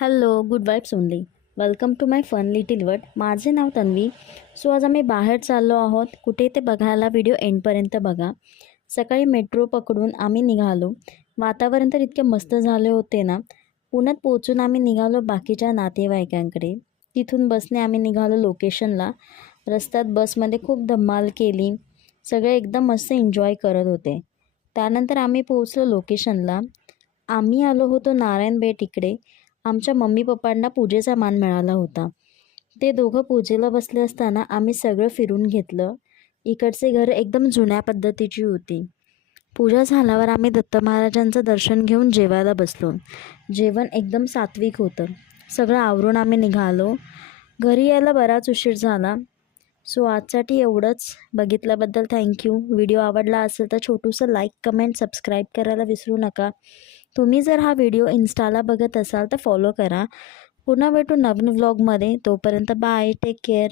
Hello, good vibes only. Welcome to my fun little world. माझे नाव Tanvi. So आज आम्ही बाहेर चाललो आहोत. कुठे ते बघायला व्हिडिओ एंडपर्यंत बघा. सकाळी मेट्रो पकडून आम्ही निघालो. वातावरण तर इतके मस्त झाले होते ना. पुण्यात पोहोचून आम्ही निघालो बाकीच्या नातेवाईकांकडे. तिथून बसने आम्ही निघालो लोकेशनला. रस्त्यात बसमध्ये खूप धमाल केली. सगळे एकदम मस्त एन्जॉय करत होते. त्यानंतर आम्ही पोहोचलो लोकेशनला. आम्ही आलो होतो नारायणपेठ इकडे. आमच्या मम्मी पप्पांना पूजेचा मान मिळाला होता. ते दोघं पूजेला बसले असताना आम्ही सगळं फिरून घेतलं. इकडचे घर एकदम जुन्या पद्धतीची होती. पूजा झाल्यावर आम्ही दत्त महाराजांचं दर्शन घेऊन जेवायला बसलो. जेवण एकदम सात्विक होतं. सगळं आवरून आम्ही निघालो. घरी यायला बराच उशीर झाला. सो आजसाठी एवढंच. बघितल्याबद्दल थँक्यू. व्हिडिओ आवडला असेल तर छोटूसं लाईक, कमेंट, सबस्क्राईब करायला विसरू नका. तुम्ही जर हा व्हिडिओ इन्स्टाला बघत असाल तर फॉलो करा. पुन्हा भेटू नवीन व्लॉगमध्ये. तोपर्यंत बाय, टेक केअर.